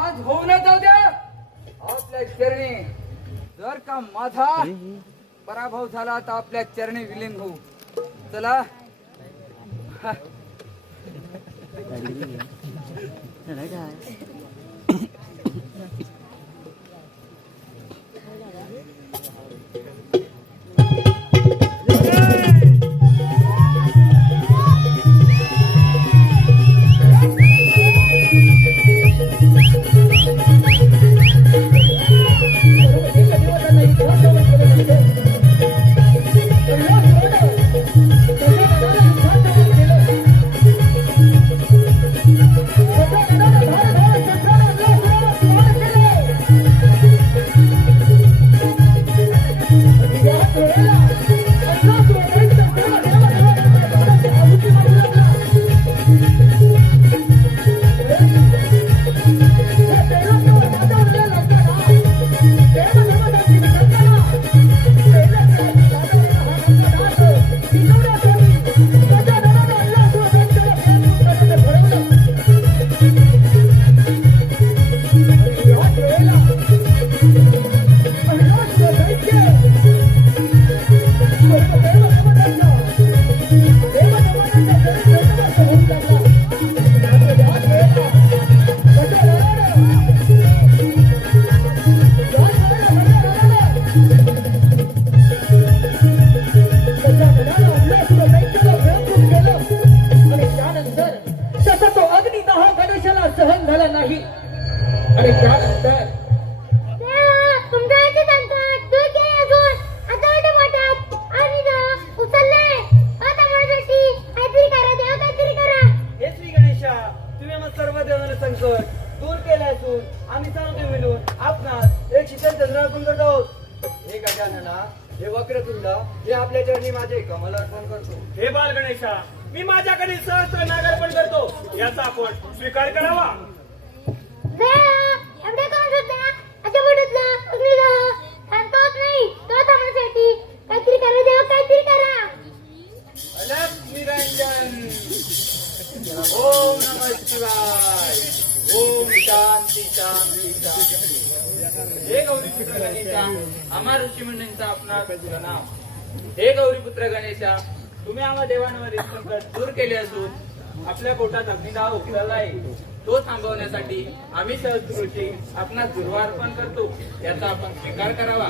आज होऊ न जाऊ द्या आपल्या चरणी. जर का माझा पराभव झाला तर आपल्या चरणी विलीन होऊ. चला सदा दोघे मिळून आपणास एक शीतल चंद्र अर्पण करतो. हे गजानना, हे वक्रतुंड, हे आपल्या चरणी माझे कमल अर्पण करतो. हे बाल गणेशा, मी माझ्याकडे सहस्त्र नागार्पण करतो, याचा आपण स्वीकार करावा. एवढे कोण सुद्धा अशा बुडतला अग्नीला शांतच नाही तो थांबण्यासाठी काहीतरी करा देवा, काहीतरी करा. अलग निरंजन. ओम नमः शिवाय. ओम शांती शांती शांती. हे गौरीपुत्र गणेशा, आम्हा ऋषीमुनींचा आपणा नाम. हे गौरीपुत्र गणेशा, तुम्ही आम्हा देवांवरील संकट दूर केले असून आपल्या पोटात अग्निदाह उकळला आहे, तो थांबवण्यासाठी आम्ही सहस्रुषी आपणास दुर्वार्पण करतो, याचा आपण स्वीकार करावा.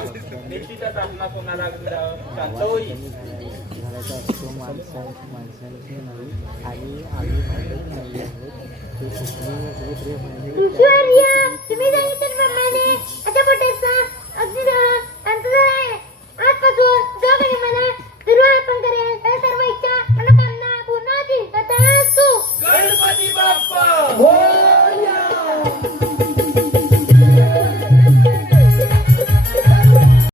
निश्चितच आपणा कोणाला अग्निदाह शांत होईल. घराचा असतो माणसांची नाही आणि आम्ही भांडत नाही आहोत ते कुठे म्हणजे ईश्वर्या, तुम्ही सांगितलं